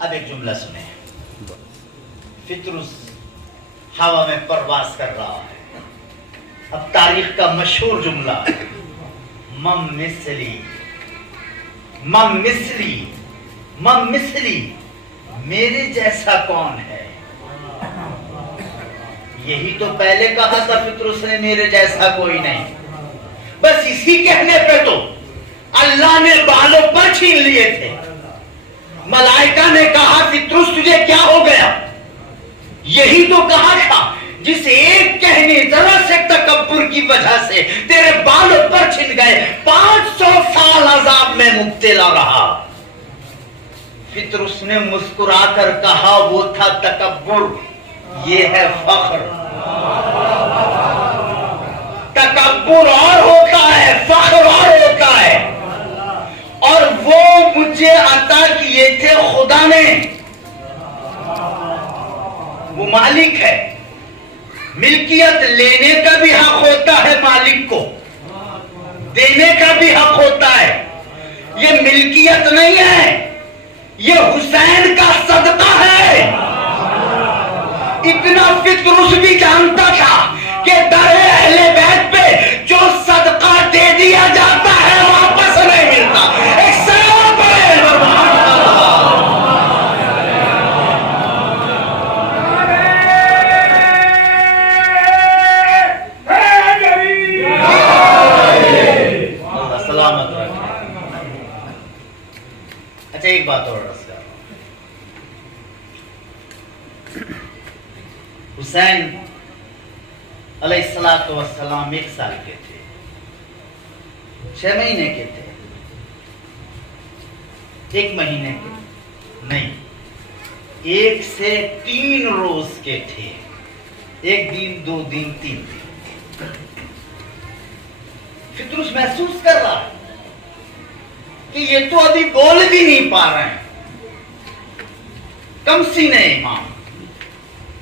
اب ایک جملہ سنیں. فطرس ہوا میں پرواز کر رہا ہے. اب تاریخ کا مشہور جملہ مم مثلی مم مثلی مم مثلی، میرے جیسا کون ہے. یہی تو پہلے کہا تھا فطرس نے، میرے جیسا کوئی نہیں. بس اسی کہنے پہ تو اللہ نے بالوں پر چھین لیے تھے. ملائکہ نے کہا فطرس تجھے کیا ہو گیا. یہی تو کہا تھا جس ایک کہنے ذرا سے تکبر کی وجہ سے تیرے بالوں پر چھن گئے. 500 سال عذاب میں مبتلا رہا. فطرس نے مسکرا کر کہا وہ تھا تکبر، یہ ہے فخر. تکبر اور ہوتا ہے، فخر اور ہوتا ہے. اور وہ مجھے عطا کیے تھے خدا نے. وہ مالک ہے. ملکیت لینے کا بھی حق ہوتا ہے مالک کو، دینے کا بھی حق ہوتا ہے. یہ ملکیت نہیں ہے، یہ حسین کا صدقہ ہے. اتنا فطرس بھی جانتا تھا کہ در اہل بیت پہ جو صدقہ دے دیا جاتا ہے واپس نہیں ملتا. ایک سلام پڑھے اللہ سلامت رکھے. اچھا ایک بات اور رس کر، حسین علیہ السلام 1 سال کے تھے، 6 مہینے کے تھے، 1 مہینے کے نہیں، 1 سے 3 روز کے تھے. 1 دن 2 دن 3 دن. فطرس محسوس کر رہا ہے کہ یہ تو ابھی بول بھی نہیں پا رہے ہیں. کم سینے امام.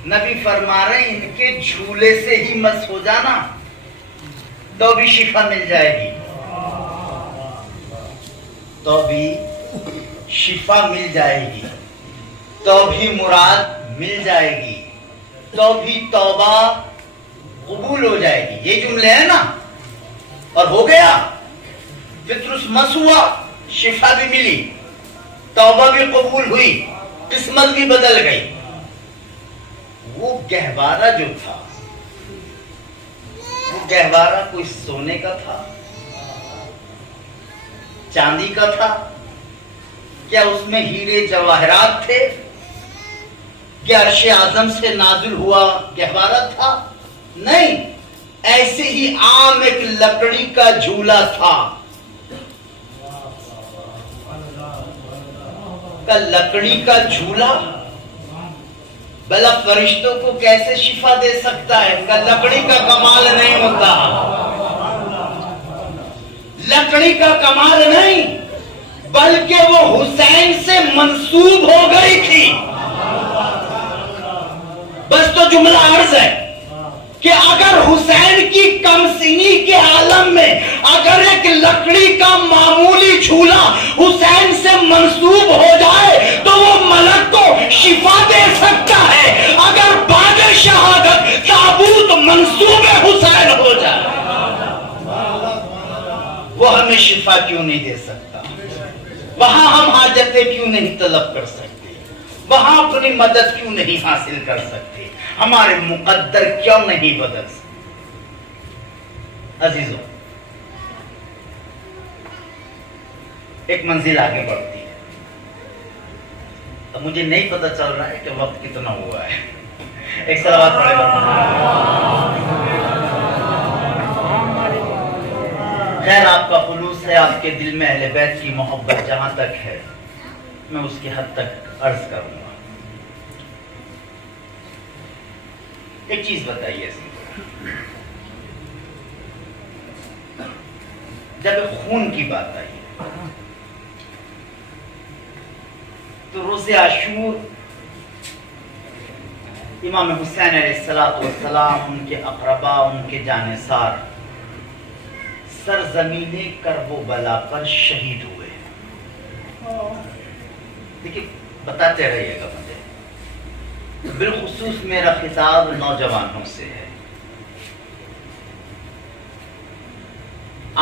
نبی فرما رہے ہیں ان کے جھولے سے ہی مس ہو جانا تو بھی شفا مل جائے گی، تو بھی شفا مل جائے گی، تو بھی مراد مل جائے گی، تو بھی توبہ قبول ہو جائے گی. یہ جملے ہیں نا. اور ہو گیا. فطرس مس ہوا، شفا بھی ملی، توبہ بھی قبول ہوئی، قسمت بھی بدل گئی. وہ گہوارہ جو تھا، وہ گہوارہ کوئی سونے کا تھا، چاندی کا تھا؟ کیا اس میں ہیرے جواہرات تھے؟ کیا عرش اعظم سے نازل ہوا گہوارہ تھا؟ نہیں. ایسے ہی عام ایک لکڑی کا جھولا تھا. لکڑی کا جھولا بھلا فرشتوں کو کیسے شفا دے سکتا ہے؟ لکڑی کا کمال نہیں ہوتا. لکڑی کا کمال نہیں، بلکہ وہ حسین سے منسوب ہو گئی تھی. بس تو جملہ عرض ہے کہ اگر حسین کی کم سنی کے عالم میں اگر ایک لکڑی کا معمولی جھولا حسین سے منسوب ہو جائے تو وہ ملک کو شفا دے سکتا ہے. اگر بعد شہادت تابوت منسوب حسین ہو جائے وہ ہمیں شفا کیوں نہیں دے سکتا؟ وہاں ہم حاجتیں کیوں نہیں طلب کر سکتے؟ وہاں اپنی مدد کیوں نہیں حاصل کر سکتے؟ ہمارے مقدر کیوں نہیں بدل سکتے؟ عزیزوں، ایک منزل آگے بڑھتی ہے. اب مجھے نہیں پتہ چل رہا ہے کہ وقت کتنا ہوا ہے. ایک صلوات پڑھے خیر آپ کا خلوص ہے، آپ کے دل میں اہل بیت کی محبت جہاں تک ہے میں اس کی حد تک عرض کروں گا. ایک چیز بتائیے، جب خون کی بات آئی تو روز عاشور امام حسین علیہ السلام، ان کے اقربا، ان کے جانثار سرزمین کرب و بلا پر شہید ہوئے. دیکھیں بتاتے رہیے گا مجھے. بالخصوص میرا خطاب نوجوانوں سے ہے.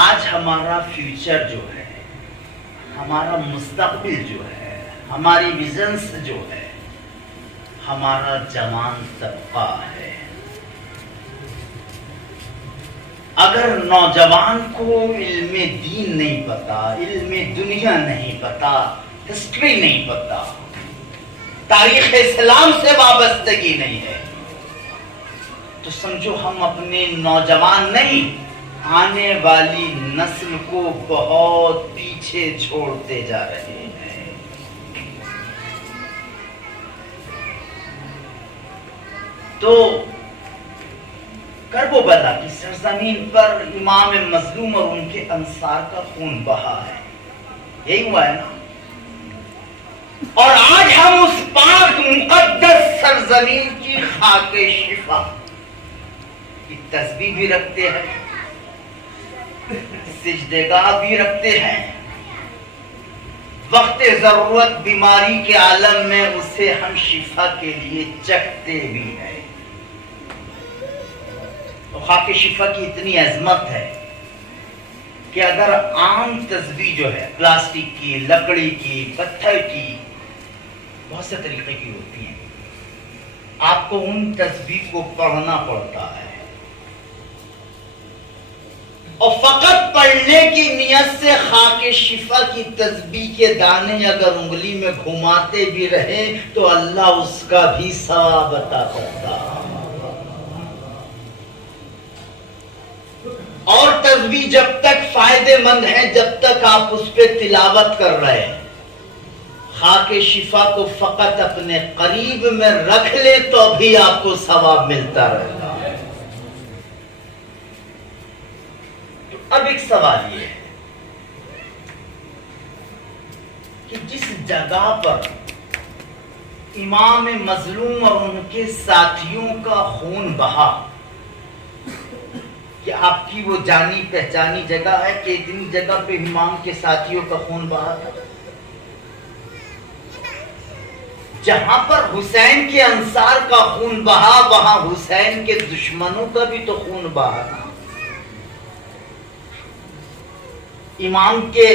آج ہمارا فیوچر جو ہے، ہمارا مستقبل جو ہے، ہماری ویژنس جو ہے، ہمارا جوان طبقہ ہے. اگر نوجوان کو علم دین نہیں پتا، علم دنیا نہیں پتا، ہسٹری نہیں پتا، تاریخ اسلام سے وابستگی نہیں ہے، تو سمجھو ہم اپنے نوجوان نہیں، آنے والی نسل کو بہت پیچھے چھوڑتے جا رہے ہیں. تو کرب و بلا کی سرزمین پر امام مظلوم اور ان کے انصار کا خون بہا ہے. یہی ہوا ہے نا. اور آج ہم اس پاک مقدس سرزمین کی خاک شفا کی تسبیح بھی رکھتے ہیں، سجدگاہ بھی رکھتے ہیں، وقت ضرورت بیماری کے عالم میں اسے ہم شفا کے لیے چکھتے بھی ہیں. تو خاک شفا کی اتنی عظمت ہے کہ اگر عام تسبیح جو ہے پلاسٹک کی، لکڑی کی، پتھر کی، بہت سے طریقے کی ہوتی ہیں، آپ کو ان تسبیح کو پڑھنا پڑتا ہے، اور فقط پڑھنے کی نیت سے خاک شفا کی تسبیح کے دانے اگر انگلی میں گھماتے بھی رہے تو اللہ اس کا بھی ثواب عطا کرتا. اور تسبیح جب تک فائدے مند ہے جب تک آپ اس پہ تلاوت کر رہے ہیں. خاک شفا کو فقط اپنے قریب میں رکھ لے تو بھی آپ کو ثواب ملتا رہے گا. تو اب ایک سوال یہ ہے کہ جس جگہ پر امام مظلوم اور ان کے ساتھیوں کا خون بہا، کہ آپ کی وہ جانی پہچانی جگہ ہے کہ اتنی جگہ پہ امام کے ساتھیوں کا خون بہا تھا. جہاں پر حسین کے انصار کا خون بہا وہاں حسین کے دشمنوں کا بھی تو خون بہا. امام کے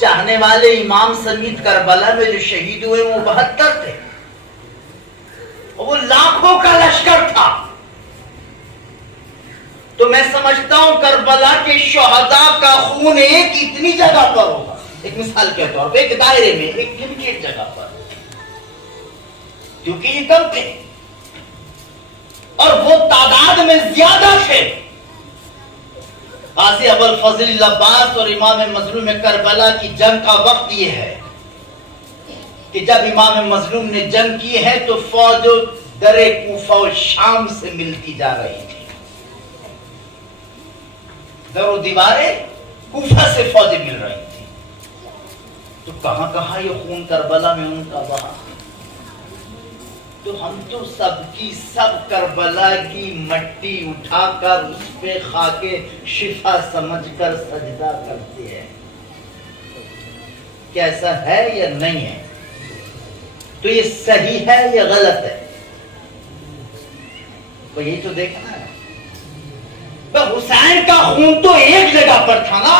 چاہنے والے امام سمیت کربلا میں جو شہید ہوئے وہ 72 تھے، وہ لاکھوں کا لشکر تھا. تو میں سمجھتا ہوں کربلا کے شہداء کا خون ایک اتنی جگہ پر ہوگا، ایک مثال کے طور پہ ایک دائرے میں ایک جگہ پر، کیونکہ یہ کم تھے اور وہ تعداد میں زیادہ تھے. غازی ابوالفضل عباس اور امام مظلوم کربلا کی جنگ کا وقت یہ ہے کہ جب امام مظلوم نے جنگ کی ہے تو فوج در کوفہ و شام سے ملتی جا رہی تھی. در و دیواریں کوفہ سے فوجیں مل رہی تھی. تو کہاں کہاں یہ خون کربلا میں ان کا بہا. تو ہم تو سب کی سب کربلا کی مٹی اٹھا کر اس پہ خاک شفا سمجھ کر سجدہ کرتے ہیں. کیا ایسا ہے یا نہیں ہے؟ تو یہ صحیح ہے یا غلط ہے؟ تو یہی تو دیکھنا ہے. حسین کا خون تو ایک جگہ پر تھا نا،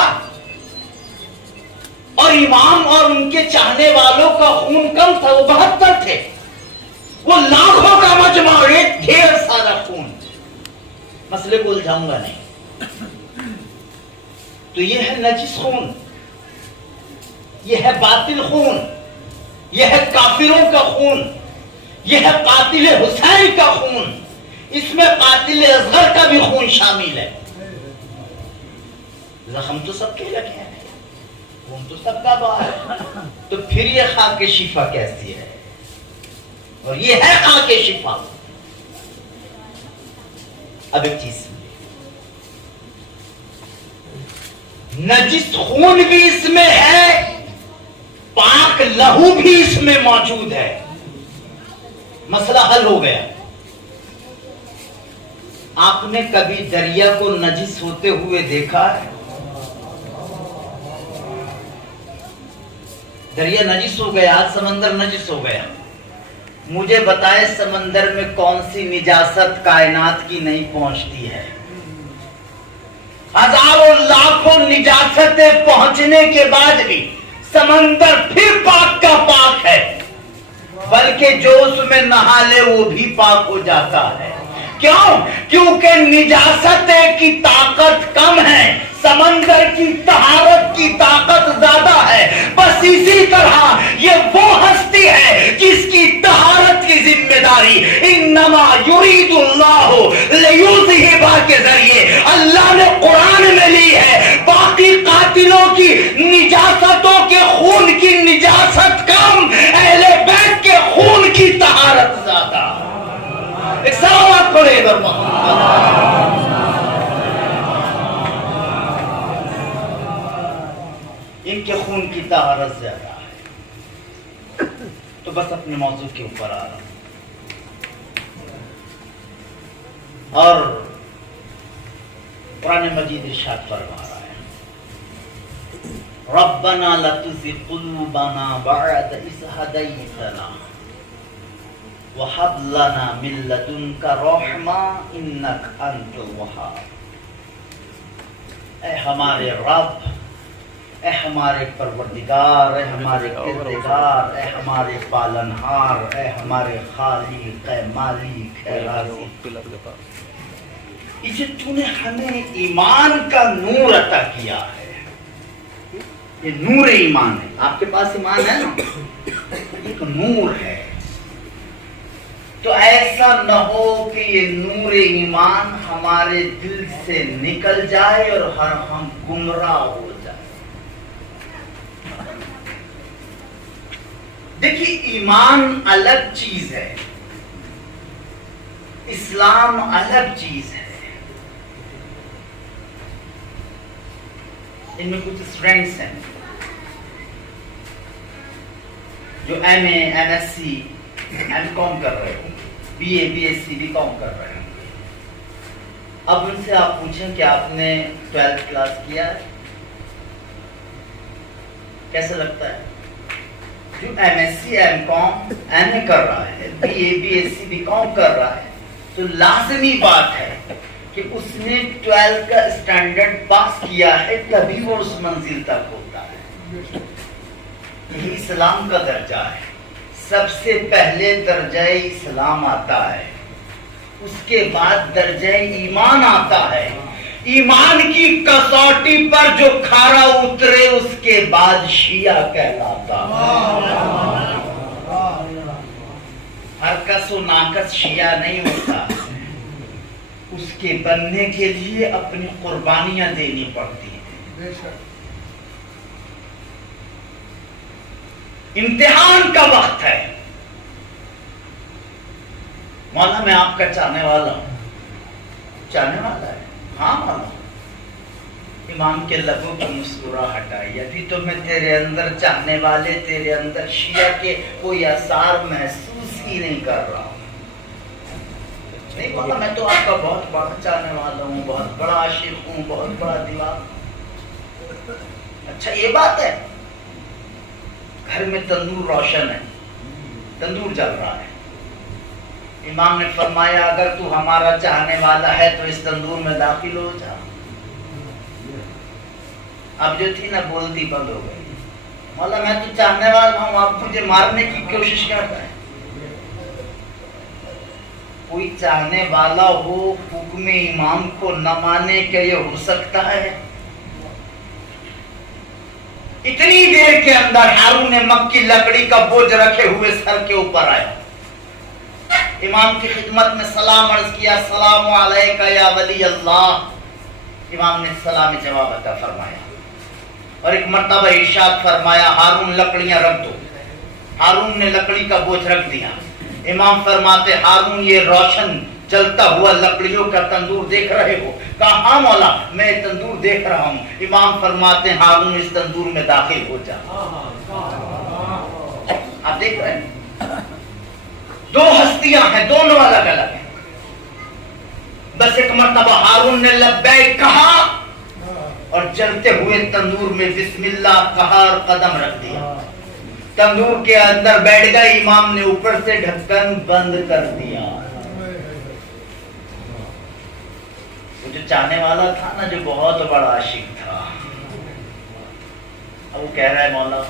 اور امام اور ان کے چاہنے والوں کا خون کم تھا، وہ 72 تھے. وہ لاکھوں کا مجمع، ایک ڈھیر سارا خون. مسئلے کو الجھاؤں گا نہیں. تو یہ ہے نجس خون، یہ ہے باطل خون، یہ ہے کافروں کا خون، یہ ہے قاتل حسین کا خون. اس میں قاتل اصغر کا بھی خون شامل ہے. زخم تو سب کے لگے ہیں، خون تو سب کا بہا ہے. تو پھر یہ خاک شفا کیسی ہے؟ اور یہ ہے خاک شفا. اب ایک چیز، نجس خون بھی اس میں ہے، پاک لہو بھی اس میں موجود ہے. مسئلہ حل ہو گیا. آپ نے کبھی دریا کو نجس ہوتے ہوئے دیکھا ہے؟ دریا نجس ہو گیا، آج سمندر نجس ہو گیا. مجھے بتائے سمندر میں کون سی نجاست کائنات کی نہیں پہنچتی ہے؟ ہزاروں لاکھوں نجاستیں پہنچنے کے بعد بھی سمندر پھر پاک کا پاک ہے، بلکہ جو اس میں نہا لے وہ بھی پاک ہو جاتا ہے. کیوں؟ کیونکہ نجاست کی طاقت کم ہے، سمندر کی طہارت کی طاقت زیادہ ہے. بس اسی طرح یہ وہ ہستی ہے جس کی طہارت کی ذمہ داری انما یرید اللہ لیذہبا کے ذریعے اللہ نے قرآن میں لی ہے. باقی قاتلوں کی نجاستوں کے خون کی نجاست کم، اہل بیت کے خون کی طہارت زیادہ. ایک سلامت پڑھے ادھر ان کے خون کی طہارت زیادہ ہے. تو بس اپنے موضوع کے اوپر آ رہا ہوں. اور قرآن مجید ارشاد فرما رہا ہے ربنا لا تزغ قلوبنا بعد إذ هديتنا وَهَبْ لَنَا مِن لَّدُنكَ رَحْمَةً إِنَّكَ أَنتَ الْوَهَّابُ. اے ہمارے رب، اے ہمارے پروردگار، اے ہمارے کردگار، اے ہمارے پالنہار، اے ہمارے خالق، اے مالک، اے رازق، اسے تو نے ہمیں ایمان کا نور عطا کیا ہے. یہ نور ایمان ہے. آپ کے پاس ایمان ہے نا، یہ تو نور ہے. تو ایسا نہ ہو کہ یہ نور ایمان ہمارے دل سے نکل جائے اور ہم گمراہ ہو جائے. دیکھیے ایمان الگ چیز ہے، اسلام الگ چیز ہے. ان میں کچھ اسٹوڈنٹس ہیں جو M A, M S C, M com کر رہے ہو، B A, B S C, B com کر رہے ہیں. اب ان سے آپ پوچھیں کہ آپ نے 12th کلاس کیا ہے، کیسا لگتا ہے؟ جو M S C, M com, M A کر رہا ہے، B A, B S C, B com کر رہا ہے، تو لازمی بات ہے کہ اس نے 12 کا اسٹینڈرڈ پاس کیا ہے، تبھی وہ اس منزل تک ہوتا ہے. یہ اسلام کا درجہ ہے. سب سے پہلے درجہ اسلام آتا ہے، اس کے بعد درجہ ایمان آتا ہے. ایمان کی کسوٹی پر جو کھارا اترے اس کے بعد شیعہ کہلاتا ہے. ہر کس و ناکس شیعہ نہیں ہوتا. اس کے بننے کے لیے اپنی قربانیاں دینی پڑتی ہیں. امتحان کا وقت ہے. مولا میں آپ کا چاہنے والا ہوں. چاہنے والا ہے؟ ہاں مولا. امام کے لبوں کی مسکراہٹ آئی. ابھی تو میں تیرے اندر چاہنے والے، تیرے اندر شیعہ کے کوئی آثار محسوس ہی نہیں کر رہا ہوں. نہیں مولا میں تو آپ کا بہت بڑا چاہنے والا ہوں، بہت بڑا عاشق ہوں، بہت بڑا دیوانہ. اچھا یہ بات ہے. گھر میں تندور روشن ہے، تندور جل رہا ہے. امام نے فرمایا اگر تو ہمارا چاہنے والا ہے تو اس تندور میں داخل ہو جا. اب جو تھی نا بولتی بند ہو گئی. مولا میں تو چاہنے والا ہوں، آپ مجھے مارنے کی کوشش کرتا ہے. کوئی چاہنے والا ہو حکم امام کو نہ مانے، کیا یہ ہو سکتا ہے؟ اتنی دیر کے اندر ہارون مکی لکڑی کا بوجھ رکھے ہوئے سر کے اوپر آیا. امام کی خدمت میں سلام عرض کیا، السلام علیکہ یا ولی اللہ. امام نے سلام جواب عطا فرمایا اور ایک مرتبہ ارشاد فرمایا ہارون لکڑیاں رکھ دو. ہارون نے لکڑی کا بوجھ رکھ دیا. امام فرماتے ہارون یہ روشن جلتا ہوا لکڑیوں کا تندور دیکھ رہے ہو؟ کہا ہاں مولا میں تندور دیکھ رہا ہوں. امام فرماتے ہارون اس تندور میں داخل ہو جا. آپ دیکھ رہے ہیں دو ہستیاں ہیں، دونوں الگ الگ ہیں. بس ایک مرتبہ ہارون نے لبیک کہا اور جلتے ہوئے تندور میں بسم اللہ کہا اور قدم رکھ دیا. تندور کے اندر بیٹھ گئے، امام نے اوپر سے ڈھکن بند کر دیا. وہ جو چاہنے والا تھا نا، جو بہت بڑا عاشق تھا، اب وہ کہہ رہا ہے مولا،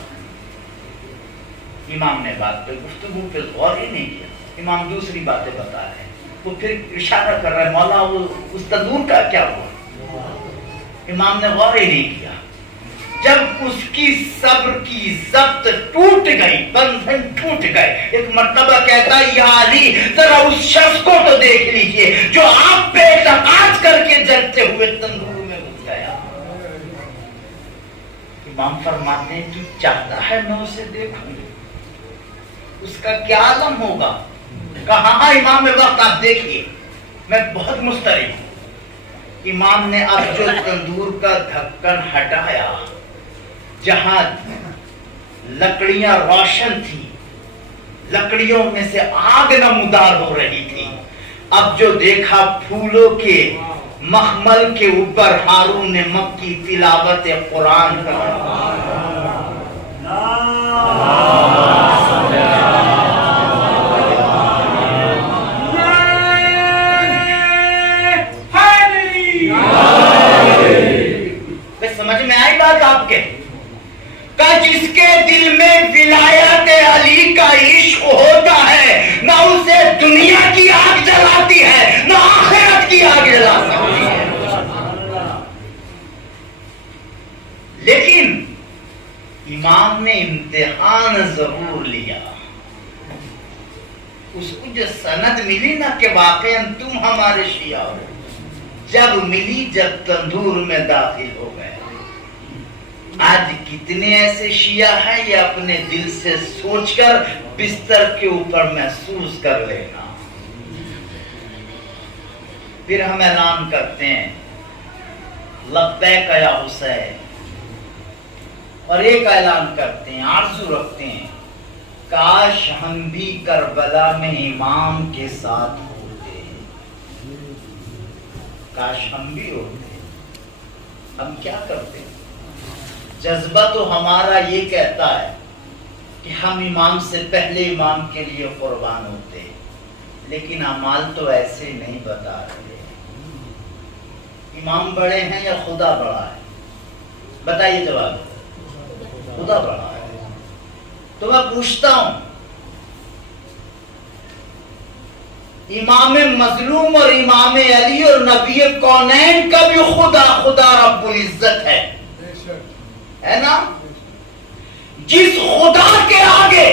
امام نے بات پہ گفتگو پہ غور ہی نہیں کیا. امام دوسری باتیں بتا رہے ہیں، وہ پھر اشارہ کر رہا ہے مولا وہ اس تندور کا کیا ہوا؟ امام نے غور ہی نہیں کیا. جب اس کی صبر کی ضبط ٹوٹ گئی، بندھن ٹوٹ گئے، ایک مرتبہ کہتا ہے یا علی ذرا اس شخص کو تو دیکھ لیجئے جو آپ پہ اعتقاد کر کے جلتے ہوئے تندور میں گھس گیا. امام فرماتے ہیں تو چاہتا ہے میں اسے دیکھوں، اس کا کیا عالم ہوگا؟ کہا ہاں امام وقت آپ دیکھیے، میں بہت مضطرب ہوں. امام نے اب جو تندور کا ڈھکن ہٹایا، جہاں لکڑیاں روشن تھی، لکڑیوں میں سے آگ نمودار ہو رہی تھی، اب جو دیکھا پھولوں کے مخمل کے اوپر ہارون مکی تلاوت قرآن کر رہا. سمجھ میں آئی بات آپ کے؟ کہ جس کے دل میں ولایت علی کا عشق ہوتا ہے، نہ اسے دنیا کی آگ جلاتی ہے، نہ آخرت کی آگ جلا سکتی ہے. لیکن امام نے امتحان ضرور لیا. اس کو جو سند ملی نا کہ واقعا تم ہمارے شیعہ ہو، جب ملی جب تندور میں داخل ہو گئے. آج کتنے ایسے شیعہ ہیں، یہ اپنے دل سے سوچ کر بستر کے اوپر محسوس کر لینا. پھر ہم اعلان کرتے ہیں لبیک یا حسین، اور ایک اعلان کرتے ہیں، آرزو رکھتے ہیں کاش ہم بھی کربلا میں امام کے ساتھ ہوتے، کاش ہم بھی ہوتے. ہم کیا کرتے ہیں؟ جذبہ تو ہمارا یہ کہتا ہے کہ ہم امام سے پہلے امام کے لیے قربان ہوتے، لیکن اعمال تو ایسے نہیں بتا رہے. امام بڑے ہیں یا خدا بڑا ہے؟ بتائیے جواب. خدا بڑا ہے. تو میں پوچھتا ہوں، امام مظلوم اور امام علی اور نبی کونین کا بھی خدا خدا رب العزت ہے نا؟ جس خدا کے آگے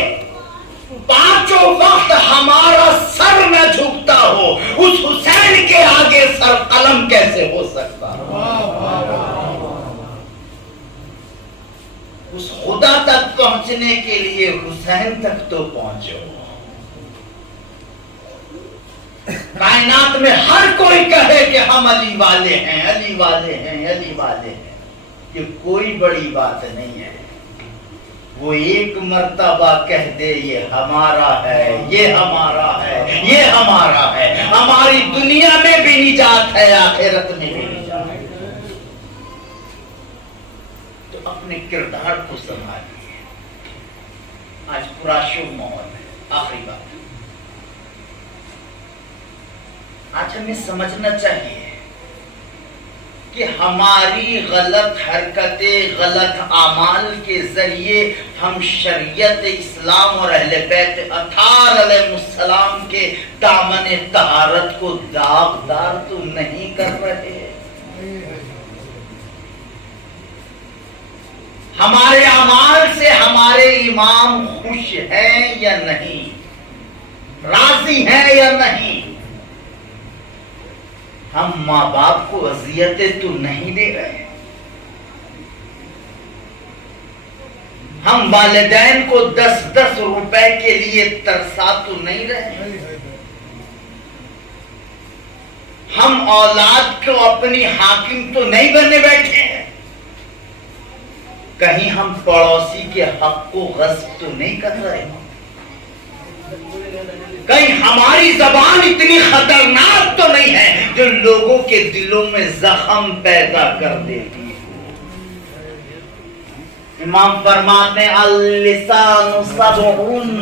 پانچوں وقت ہمارا سر نہ جھکتا ہو، اس حسین کے آگے سر قلم کیسے ہو سکتا؟ اس خدا تک پہنچنے کے لیے حسین تک تو پہنچو. کائنات میں ہر کوئی کہے کہ ہم علی والے ہیں، علی والے ہیں، علی والے ہیں، یہ کوئی بڑی بات نہیں ہے. وہ ایک مرتبہ کہہ دے یہ ہمارا ہے، یہ ہمارا ہے، یہ ہمارا ہے، ہماری دنیا میں بھی نجات ہے، آخرت میں بھی نجات ہے. تو اپنے کردار کو سنبھالیے. آج پراشو ماحول ہے. آخری بات، آج ہمیں سمجھنا چاہیے کہ ہماری غلط حرکتیں، غلط اعمال کے ذریعے ہم شریعت اسلام اور اہل بیت اطہار علیہ السلام کے دامن طہارت کو داغدار تو نہیں کر رہے. ہمارے اعمال سے ہمارے امام خوش ہیں یا نہیں، راضی ہیں یا نہیں؟ ہم ماں باپ کو اذیتیں تو نہیں دے رہے، ہم والدین کو 10-10 روپے کے لیے ترسا تو نہیں رہے، ہم اولاد کو اپنی حاکم تو نہیں بننے بیٹھے ہیں، کہیں ہم پڑوسی کے حق کو غصب تو نہیں کر رہے، کہیں ہماری زبان اتنی خطرناک تو نہیں ہے جو لوگوں کے دلوں میں زخم پیدا کر دیتی ہے. امام فرماتے ہیں اللسان سبعٌ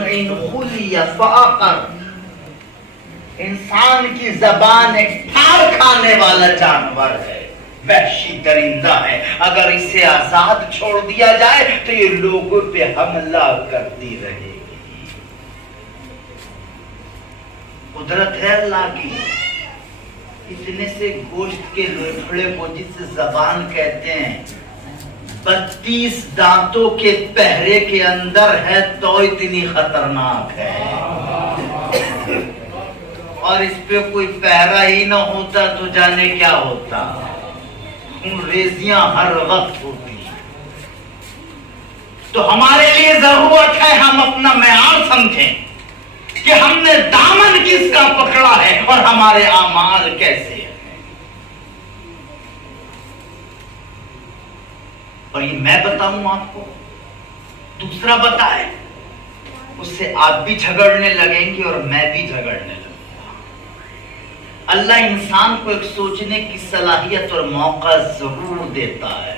ان خلی فعقر، انسان کی زبان ایک پھاڑ کھانے والا جانور ہے، وحشی درندہ ہے، اگر اسے آزاد چھوڑ دیا جائے تو یہ لوگوں پہ حملہ کرتی رہے گی۔ قدرت ہے اللہ کی، اتنے سے گوشت کے لوتھڑے کو جسے زبان کہتے ہیں 32 دانتوں کے پہرے کے اندر ہے تو اتنی خطرناک ہے، اور اس پہ کوئی پہرا ہی نہ ہوتا تو جانے کیا ہوتا، ریزیاں ہر وقت ہوتی۔ تو ہمارے لیے ضرورت ہے ہم اپنا معیار سمجھیں کہ ہم نے دامن کس کا پکڑا ہے اور ہمارے اعمال کیسے ہیں۔ اور یہ میں بتاؤں آپ کو، دوسرا بتائے، اس سے آپ بھی جھگڑنے لگیں گے اور میں بھی جھگڑنے لگوں گا۔ اللہ انسان کو ایک سوچنے کی صلاحیت اور موقع ضرور دیتا ہے۔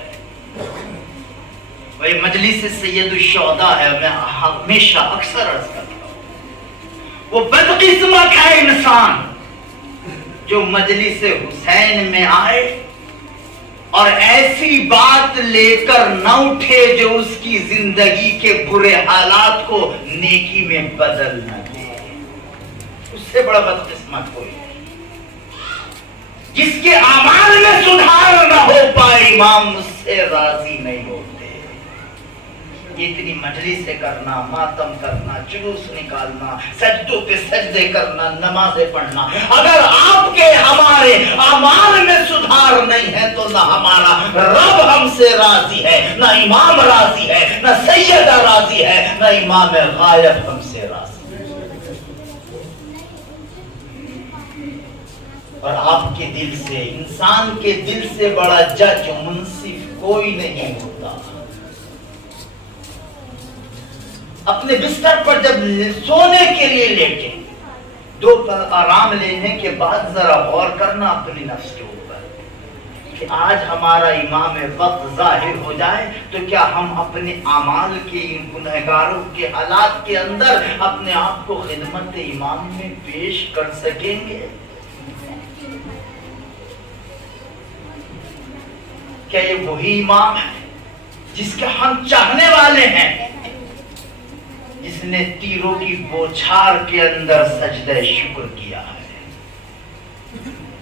وہ مجلس سید الشہداء ہے، میں ہمیشہ اکثر عرض کرتا ہوں، وہ بدقسمت ہے انسان جو مجلس حسین میں آئے اور ایسی بات لے کر نہ اٹھے جو اس کی زندگی کے برے حالات کو نیکی میں بدل نہ دے۔ اس سے بڑا بدقسمت کوئی نہیں۔ جس کے اعمال میں سدھار نہ ہو پائے امام مجھ سے راضی نہیں ہوتے۔ اتنی مجلسیں کرنا، ماتم کرنا، جلوس نکالنا، سجدوں پہ سجدے کرنا، نمازیں پڑھنا، اگر آپ کے ہمارے اعمال میں سدھار نہیں ہے تو نہ ہمارا رب ہم سے راضی ہے، نہ امام راضی ہے، نہ سیدہ راضی ہے، نہ امام غائب ہم سے راضی ہے۔ اور آپ کے دل سے، انسان کے دل سے بڑا جج منصف کوئی نہیں ہوتا۔ اپنے بستر پر جب سونے کے لیے لیٹے، دو پل آرام لینے کے بعد ذرا غور کرنا اپنی نفس کے اوپر کہ آج ہمارا امام وقت ظاہر ہو جائے تو کیا ہم اپنے اعمال کے ان گنہگاروں کے حالات کے اندر اپنے آپ کو خدمت امام میں پیش کر سکیں گے؟ کیا یہ وہی امام ہے جس کے ہم چاہنے والے ہیں، جس نے تیروں کی بوچھار کے اندر سجدہ شکر کیا ہے؟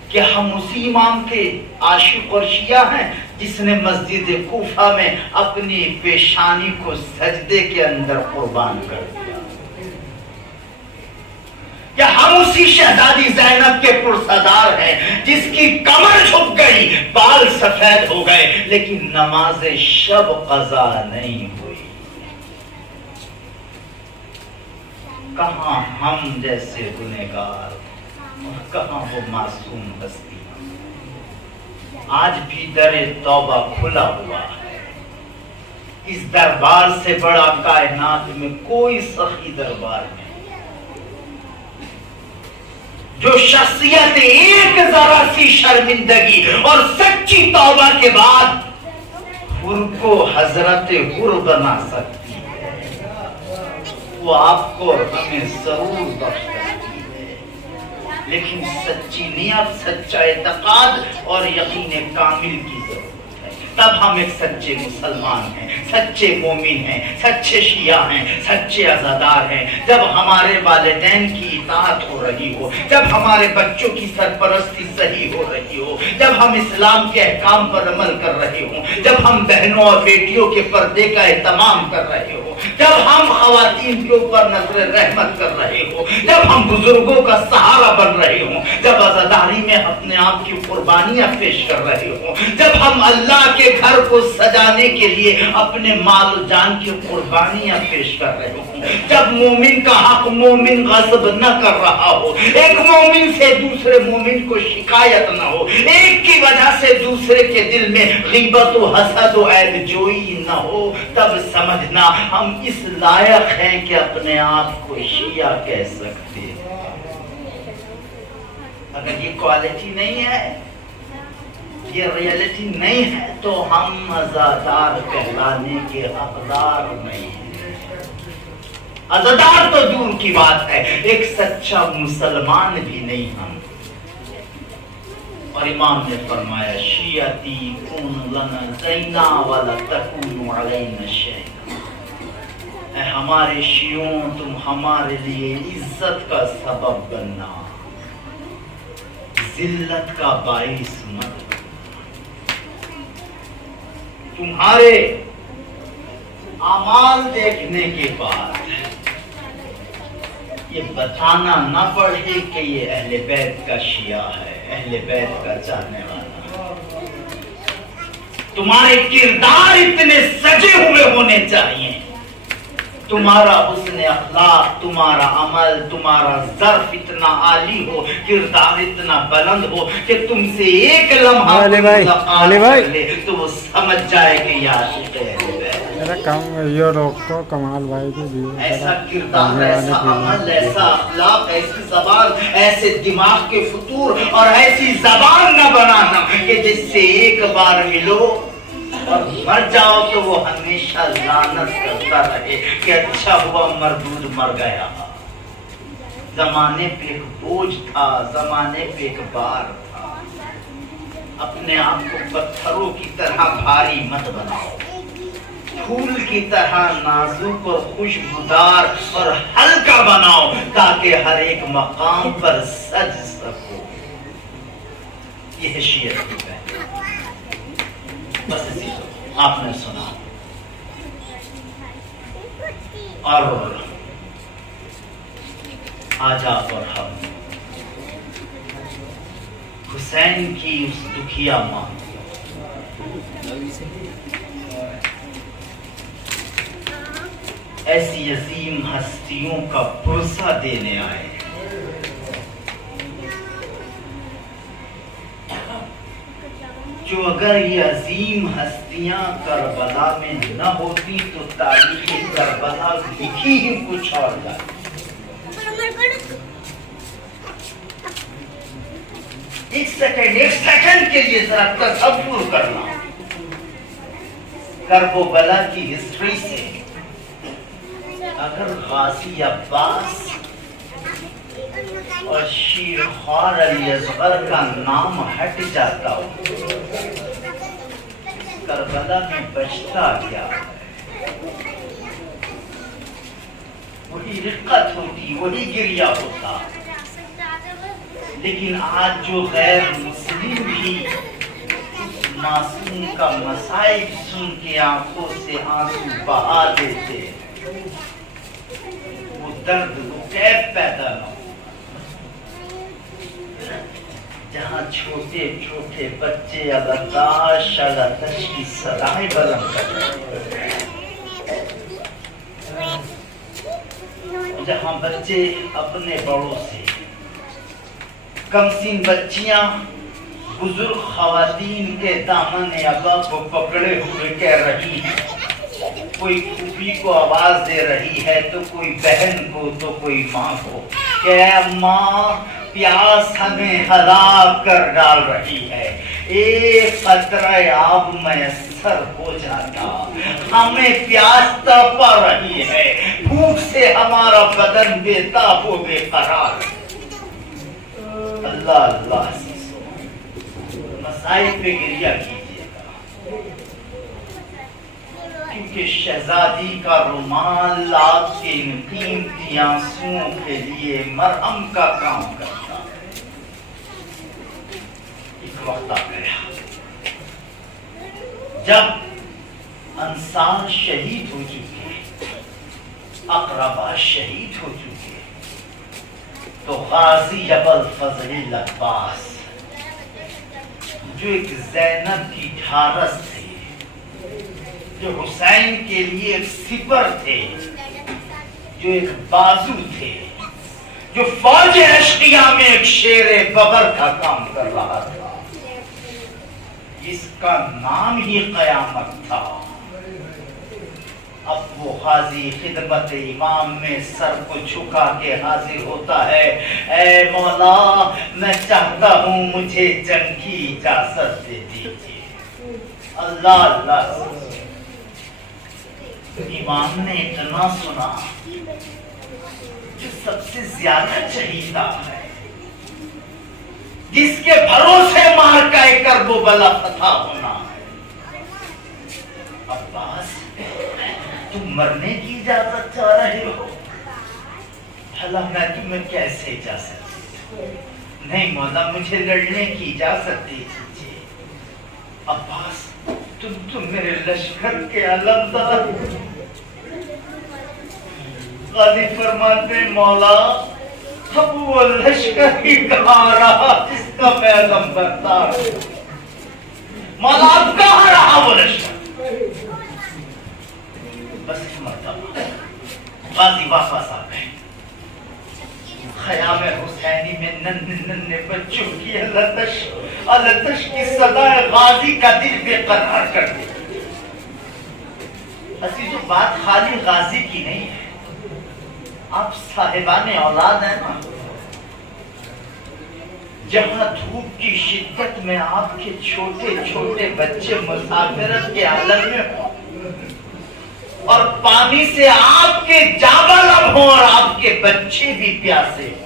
کہ ہم اسی امام کے عاشق اور شیعہ ہیں جس نے مسجد کوفہ میں اپنی پیشانی کو سجدے کے اندر قربان کر دیا؟ کیا ہم اسی شہزادی زینب کے پرسدار ہیں جس کی کمر جھک گئی، بال سفید ہو گئے لیکن نماز شب قضا نہیں ہوئی؟ کہاں ہم جیسے گنہگار اور کہاں وہ معصوم ہستیاں؟ آج بھی در توبہ کھلا ہوا ہے۔ اس دربار سے بڑا کائنات میں کوئی سخی دربار نہیں۔ جو شخصیت ایک ذرا سی شرمندگی اور سچی توبہ کے بعد حر کو حضرت حر بنا سکتی ہے، وہ آپ کو ہمیں ضرور بخش سکتی ہے۔ لیکن سچی نیت، سچا اعتقاد اور یقین کامل کی ضرورت ہے، تب ہم ایک سچے مسلمان ہیں، سچے مومن ہیں، سچے شیعہ ہیں، سچے عزادار ہیں۔ جب ہمارے والدین کی اطاعت ہو رہی ہو، جب ہمارے بچوں کی سرپرستی صحیح ہو رہی ہو، جب ہم اسلام کے احکام پر عمل کر رہے ہوں، جب ہم بہنوں اور بیٹیوں کے پردے کا اہتمام کر رہے ہوں، جب ہم خواتین کے اوپر نظر رحمت کر رہے ہوں، جب ہم بزرگوں کا سہارا بن رہے ہوں، جب عزاداری میں اپنے آپ کی قربانیاں پیش کر رہے ہوں، جب ہم اللہ کے گھر کو سجانے کے لیے اپنے مال و جان کی قربانیاں پیش کر رہے ہوں، جب مومن کا حق مومن غصب نہ کر رہا ہو، ایک مومن سے دوسرے مومن کو شکایت نہ ہو، ایک کی وجہ سے دوسرے کے دل میں غیبت و حسد و عیب جوئی نہ ہو، تب سمجھنا ہم اس لائق ہیں کہ اپنے آپ کو شیعہ کہہ سکتے ہیں۔ اگر یہ کوالٹی نہیں ہے، یہ ریئلٹی نہیں ہے تو ہم عزادار کہلانے کے حقدار نہیں ہیں. عزادار تو دور کی بات ہے، ایک سچا مسلمان بھی نہیں ہم. اور امام نے فرمایا شیعتی کون لنا زینا ولا تکون علینا شیئا. اے ہمارے شیعوں تم ہمارے لیے عزت کا سبب بننا، ذلت کا باعث مت بننا. تمہارے اعمال دیکھنے کے بعد یہ بتانا نہ پڑے کہ یہ اہل بیت کا شیعہ ہے، اہل بیت کا چاہنے والا. تمہارے کردار اتنے سجے ہوئے ہونے چاہیے، تمہارا حسن اخلاق، تمہارا عمل، تمہارا ظرف اتنا عالی ہو، کردار اتنا بلند ہو کہ تم سے ایک لمحہ ملاقات لے تو وہ سمجھ جائے کہ یہ عاشق ہے. کمال بھائی ایسا کردار، ایسا عمل، ایسا اخلاق، ایسی زبان، ایسے دماغ کے فطور اور ایسی زبان نہ بنانا کہ جس سے ایک بار ملو اور مر جاؤ تو وہ ہمیشہ لعنت کرتا رہے کہ اچھا ہوا مردود مر گیا. زمانے پہ ایک بوجھ تھا، زمانے پہ ایک بار تھا. اپنے آپ کو پتھروں کی طرح بھاری مت بناؤ، پھول کی طرح نازک اور خوشبودار اور ہلکا بناؤ تاکہ ہر ایک مقام پر سج سکو. یہ شیعت کی پہچان. بس اسی کو آپ نے سنا. اور آج آپ اور ہم حسین کی اس دکھیا ماں ایسی عظیم ہستیوں کا پرسہ دینے آئے. جو اگر یہ عظیم ہستیاں کربلا میں نہ ہوتی تو تاریخ کربلا لکھی ہی کچھ اور جاتی. ایک سیکنڈ کے لیے ذرا تصور کرنا، کربلا کی ہسٹری سے اگر غازی عباس اور شیرخوار علی اصغر کا نام ہٹ جاتا ہو، کربلا میں بچتا کیا؟ وہی رقت ہوتی، وہی گریہ ہوتا. لیکن آج جو غیر مسلم بھی اس معصوم کا مصائب سن کے آنکھوں سے آنسو بہا دیتے، وہ درد وہ کیف پیدا نہ ہو. جہاں چھوٹے چھوٹے بچے اگرداش اگردش کی صدائیں بلند کر رہے ہیں، جہاں بچے اپنے بڑوں سے، کم سن بچیاں بزرگ خواتین کے دامن ابا کو پکڑے ہوئے کہہ رہی ہیں، کوئی پھوپھی کو آواز دے رہی ہے تو کوئی بہن کو تو کوئی ماں کو کہ ماں پیاس ہمیں ہلاک کر ڈال رہی ہے، ایک قطرہ آب میسر ہو جاتا، ہمیں پیاس تڑپا رہی ہے، بھوک سے ہمارا بدن بے تاب ہو بے قرار. اللہ اللہ مصائب پہ گریہ کیجیے گا، کیونکہ شہزادی کا رومال آپ کے ان قیمتی آنسوؤں کے لیے مرہم کا کام کرتا ہے. ایک وقت آ گیا جب انصار شہید ہو چکے، اقربا شہید ہو چکے، تو غازی ابوالفضل العباس جو ایک زینب کی ڈھارس تھے، جو حسین کے لیے ایک سپر تھے، جو ایک بازو تھے، جو فوج اشقیاء میں ایک شیر ببر کا کام کر رہا تھا، جس کا نام ہی قیامت تھا، اب وہ غازی خدمت امام میں سر کو جھکا کے حاضر ہوتا ہے. اے مولا میں چاہتا ہوں مجھے جنگ کی اجازت دے دیجیے. اللہ اللہ. امام نے اتنا سنا جو سب سے زیادہ چہیتا ہے, جس کے بھروسے مار کا کرب و بلا فتح ہونا ہے. عباس تم مرنے کی اجازت چاہ رہے ہو؟ بھلا میں تمہیں کیسے اجازت؟ نہیں مولا مجھے لڑنے کی اجازت دے دیجیے. عباس تم تو میرے لشکر کے علمدار. غازی فرماتے مولا اب وہ لشکر ہی کہاں رہا جس کا میں علمبردار. مولا اب کہاں رہا وہ لشکر؟ بس ایک مرتبہ غازی واپس آ گئے. خیام حسینی میں ننھے بچوں کی التش کی صدائے غازی کا دل بے قرار کر دی. عزیزو بات خالی غازی کی نہیں ہے, آپ صاحبان اولاد ہیں نا. جہاں دھوپ کی شدت میں آپ کے چھوٹے چھوٹے بچے مسافرت کے عالم میں ہوں اور پانی سے آپ کے جاولب ہوں اور آپ کے بچے بھی پیاسے ہوں,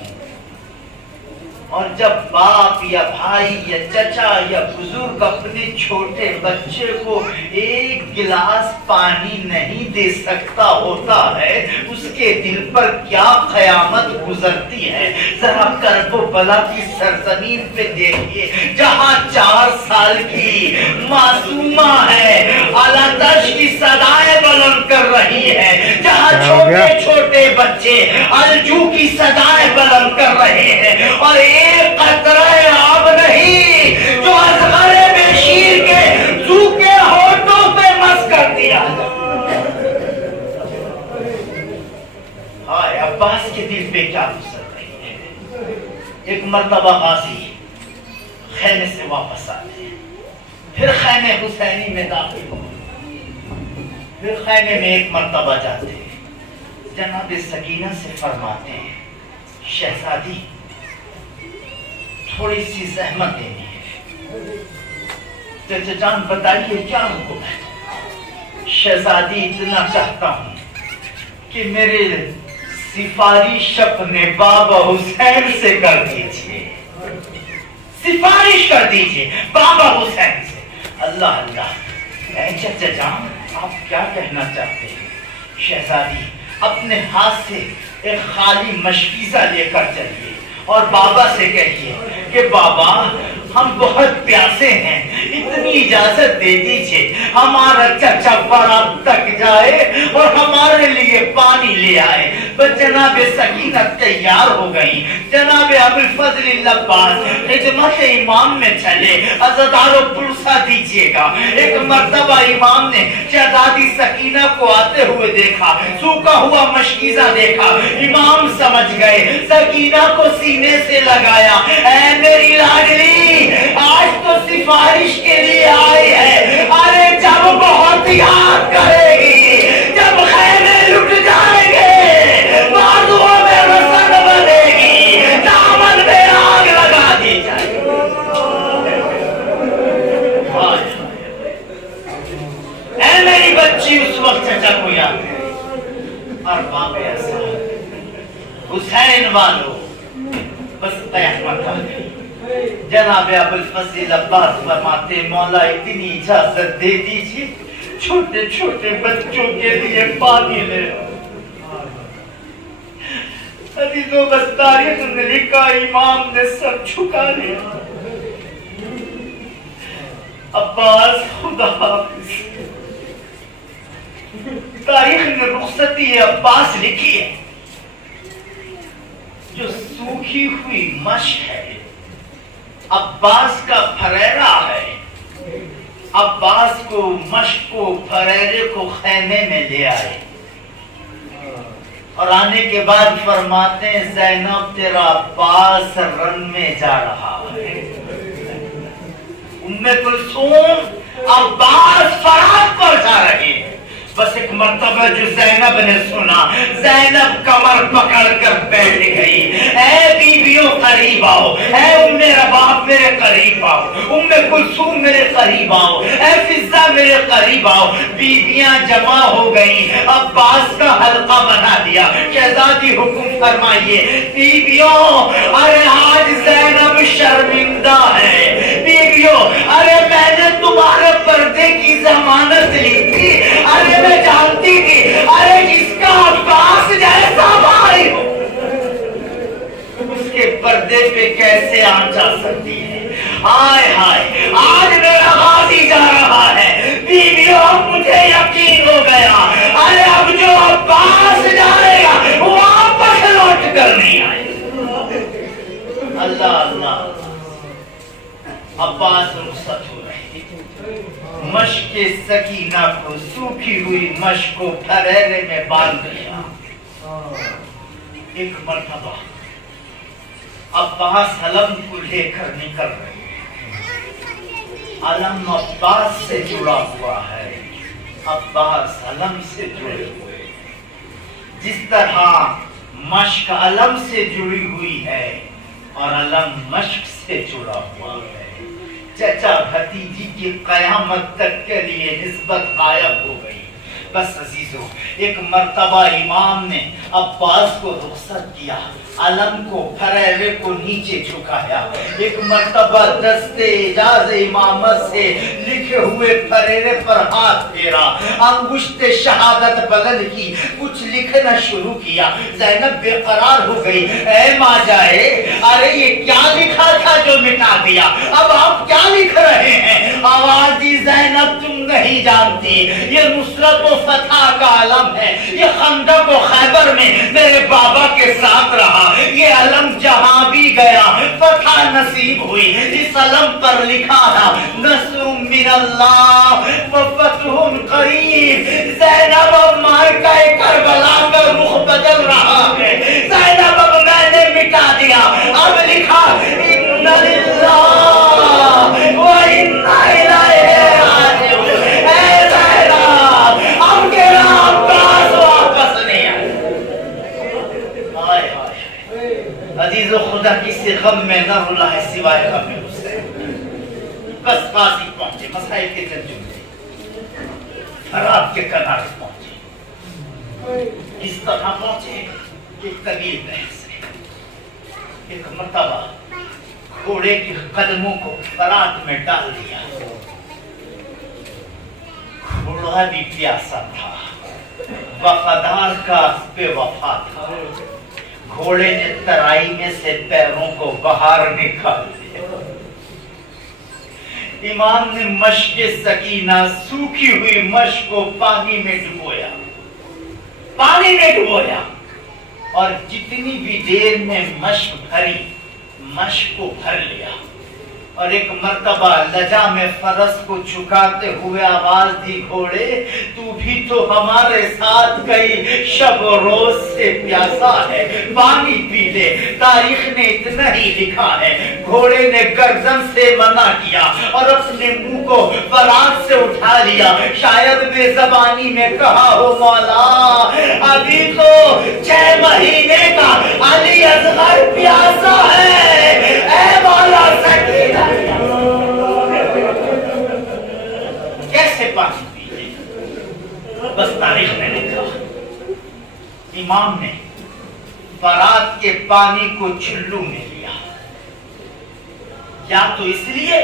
اور جب باپ یا بھائی یا چچا یا بزرگ اپنے چھوٹے بچے کو ایک گلاس پانی نہیں دے سکتا ہوتا ہے, اس کے دل پر کیا قیامت گزرتی ہے. ذرا کرب و بلا کی سرزمین پہ دیکھیے جہاں 4 سال کی معصومہ ہے التش کی صدائیں بلند کر رہی ہے, جہاں چھوٹے چھوٹے بچے الجو کی صدائیں بلند کر رہے ہیں, اور ایک قطرہ آب نہیں جو اصغر بشیر کے سوکھے ہونٹوں پہ مس کر دیا. ہائے عباس کے دل پہ کیا گزر رہی ہے. ایک مرتبہ غازی خیمے سے واپس آتے ہیں, پھر خیمے حسینی میں داخل ہو, پھر خیمے میں ایک مرتبہ جاتے ہیں. جناب سکینہ سے فرماتے ہیں شہزادی تھوڑی سی زحمت دینی ہے. چچا جان بتائیے کیا حکم ہے؟ شہزادی اتنا چاہتا ہوں کہ میرے سفارش اپنے بابا حسین سے کر دیجیے, سفارش کر دیجیے بابا حسین سے. اللہ اللہ. اے چچا جان آپ کیا کہنا چاہتے ہیں؟ شہزادی اپنے ہاتھ سے ایک خالی مشکیزہ لے کر چلیے اور بابا سے کہیے کہ بابا ہم بہت پیاسے ہیں, اتنی اجازت دے دیجئے ہمارا چچا براب تک جائے اور ہمارے لیے پانی لے آئے. بس جناب سکینہ تیار ہو گئی. جناب ابوالفضل العباس خدمت امام میں چلے. عزادارو پرسا دیجئے گا. ایک مرتبہ امام نے شہزادی سکینہ کو آتے ہوئے دیکھا, سوکھا ہوا مشکیزہ دیکھا. امام سمجھ گئے, سکینہ کو سینے سے لگایا. اے میری لاڈلی آج تو سفارش کے لیے آئی ہے. ارے جب بہت یاد کرے گی, جب خیمے لٹ جائیں گے, بازوؤں میں رسن بنے گی, دامن میں آگ لگا دی جائے گی. اے میری بچی اس وقت چچا کو یاد ہے اور باپ ایسا حسین والو بس قیامت آ گئی. جناب ابوالفضل عباس فرماتے مولا اتنی اجازت دے دیجیے چھوٹے چھوٹے بچوں کے لیے پانی لے. عزیزو بس تاریخ نے لکھا امام نے سر جھکا لیا. عباس خدا حافظ. تاریخ نے رخصتی عباس لکھی ہے. جو سوکھی ہوئی مشق ہے عباس کا پھریرا ہے. عباس کو مشق کو پھریرے کو خیمے میں لے آئے اور آنے کے بعد فرماتے ہیں زینب تیرا عباس رن میں جا رہا ہے. ام کلثوم عباس فرات پر جا رہے ہیں. بس ایک مرتبہ جو زینب نے سنا، زینب کمر پکڑ کر بیٹھ گئی، اے بیویوں قریب آؤ، اے ام رباب میرے قریب آؤ، ام کلثوم میرے قریب آؤ، اے فضہ میرے قریب آؤ۔ بیویاں جمع ہو گئیں، عباس کا حلقہ بنا دیا، شہزادی حکم فرمائیے۔ بیویوں ارے آج زینب شرمندہ ہے، بیویوں ارے میں نے تمہارے پردے کی ضمانت لی تھی، ارے میں جانتی تھی ارے جس کا عباس جیسا بھائی ہو اس کے پردے پہ کیسے آ جا سکتی ہے۔ ہائے ہائے آج میرا غازی جا رہا ہے، بیویوں اب مجھے یقین ہو گیا، ارے اب جو عباس جائے گا واپس لوٹ کر نہیں آئے۔ اللہ اللہ، عباس رخصت ہو رہے، مشق سکینہ کو سوکھی ہوئی مشق کو پھریرے میں باندھ لیا۔ ایک مرتبہ عباس علم کو لے کر نکل رہے، علم عباس سے جڑا ہوا ہے، عباس علم سے جڑے ہوئے، جس طرح مشق علم سے جڑی ہوئی ہے اور علم مشق سے جڑا ہوا ہے۔ چچا بھتیجی کی قیامت تک کے لیے نسبت غائب ہو گئی۔ بس عزیزو، ایک مرتبہ امام نے عباس کو رخصت کیا، علم کو پھریرے کو نیچے جھکایا، ایک مرتبہ دستے اجاز امامت سے لکھے ہوئے پھریرے پر ہاتھ پھیرا، انگشت شہادت بلند کی، کچھ لکھنا شروع کیا۔ زینب بے قرار ہو گئی، اے ماں جائے، ارے یہ کیا لکھا تھا جو مٹا دیا، اب آپ کیا لکھ رہے ہیں؟ آوازی زینب تم نہیں جانتی، یہ نصرت و فتح کا علم ہے، یہ خندق و خیبر میں میرے بابا کے ساتھ رہا، یہ علم جہاں بھی گیا فتح نصیب ہوئی۔ اس علم پر لکھا تھا نصر من اللہ و فتح قریب۔ زینب اب مارکہ کربلا کا رخ بدل رہا ہے، زینب اب میں نے مٹا دیا، اب لکھا ان للہ و انا الیہ راجعون۔ اے زینب اب تیرا عباس واپس نہیں آئے۔ ہائے ہائے عزیز و خدا کسی غم میں نہ رلا ہے سوائے غم حسین۔ بس قاضی پہنچے، مسائل کے ترجمے خراب کے کنارے پہنچے، اس طرح پہنچے ایک طویل بحث ہے۔ ایک مرتبہ گھوڑے کے قدموں کو فرات میں ڈال دیا، گھوڑا بھی پیاسا تھا، وفادار کا بے وفا تھا، گھوڑے نے ترائی میں سے پیروں کو باہر نکال دیا۔ امام نے مشق سکینہ سوکھی ہوئی مشق کو پانی میں ڈبویا، پانی میں ڈبویا، اور جتنی بھی دیر میں مشق بھری مشق کو بھر لیا، اور ایک مرتبہ لجا میں فرس کو چھکاتے ہوئے آواز دی، گھوڑے تو بھی تو ہمارے ساتھ کئی شب و روز سے پیاسا ہے، پانی پی لے، تاریخ نے اتنا ہی لکھا ہے۔ گھوڑے نے گردن سے منع کیا اور اپنے منہ کو فرات سے اٹھا لیا، شاید بے زبانی میں کہا ہو مولا ابھی تو 6 مہینے کا علی اصغر پیاسا ہے، اے مولا سکینہ کیسے پانی پیے؟ بس تاریخ نے لکھا، امام نے فرات کے پانی کو چھلو میں لیا، یا تو اس لیے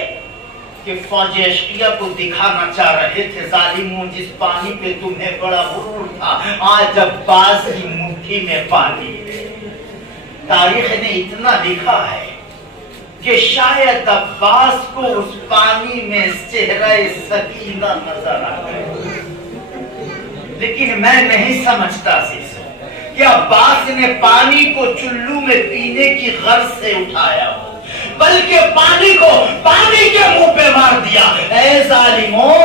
کہ فوج اشقیہ کو دکھانا چاہ رہے تھے، ظالموں جس پانی پہ تمہیں بڑا غرور تھا آج عباس کی مٹھی میں پانی ہے۔ تاریخ نے اتنا لکھا ہے کہ شاید عباس کو اس پانی میں چہرہ سکینہ نظر آ گیا، لیکن میں نہیں سمجھتا کہ عباس نے پانی کو چلو میں پینے کی غرض سے اٹھایا ہو۔ بلکہ پانی کو پانی کے منہ پہ مار دیا۔ اے ظالموں،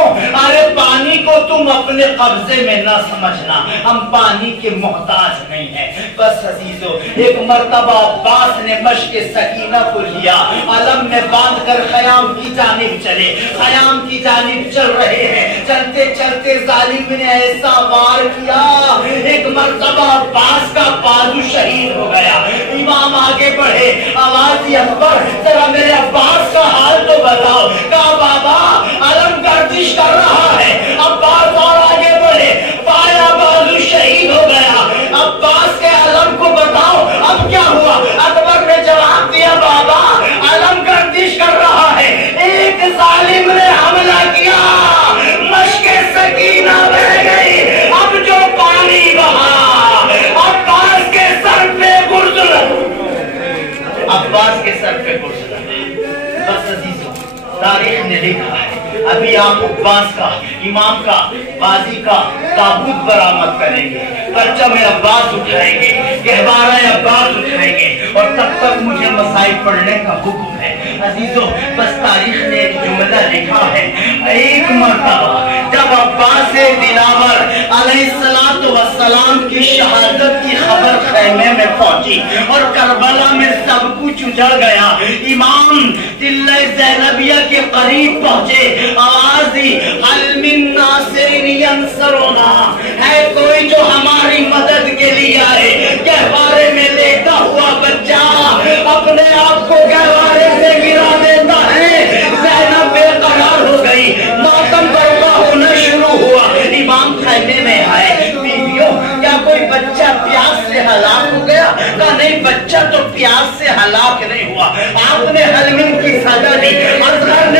ارے پانی کو تم اپنے قبضے میں نہ سمجھنا، ہم پانی کے محتاج نہیں ہیں۔ بس عزیزو، ایک مرتبہ عباس نے مشق سکینہ کو لیا، علم میں باندھ کر خیام کی جانب چلے، خیام کی جانب چل رہے ہیں۔ چلتے چلتے ظالم نے ایسا وار کیا، ایک مرتبہ عباس کا بازو شہید ہو گیا۔ امام آگے بڑھے، آواز دی اکبر، ذرا میرے عباس کا حال تو بتاؤ۔ کہا بابا علم گردش کر رہا ہے۔ عباس اور آگے بڑھے، پایا بازو شہید ہو گیا۔ عباس کے علم کو بتاؤ اب کیا ہوا؟ اکبر نے جواب دیا، بابا علم گردش کر رہا ہے، ایک ظالم نے حملہ کیا، مشق سکینہ بہ گئی، اب جو پانی بہا عباس کے سر پہ گرز عباس کے سر پہ گرز لگا۔ بس عزیزوں، تاریخ نے لکھا ہے ابھی آپ عباس کا، امام کا، غازی کا تابوت برآمد کریں گے، پرچم عباس اٹھائیں گے، گہوارہ عباس اٹھائیں گے، اور تب تک مجھے مسائل پڑھنے کا حکم ہے۔ عزیزوں، بس تاریخ نے ایک جملہ لکھا ہے، ایک مرتبہ جب عباس دلاور علیہ السلام کی شہادت کی خبر خیمے میں پہنچی اور کربلا میں سب کچھ اجڑ گیا، امام ٹلہ زینبیہ کے قریب پہنچے، آواز دی، حل من ناصر ینصرنا، ہے کوئی جو ہماری مدد کے لیے آئے؟ گہوارے میں لیٹا ہوا بچہ اپنے آپ کو گہوارے سے گرا دیتا ہے، زینب بے قرار ہو گئی، ماتم برپا ہونا شروع ہوا۔ امام خیمے میں آئے، بیویوں کیا کوئی بچہ پیاس سے ہلاک ہو گیا؟ کہا نہیں، بچہ تو پیاس سے ہلاک نہیں ہوا، آپ نے حلمن کی سزا دی۔ اصغر نے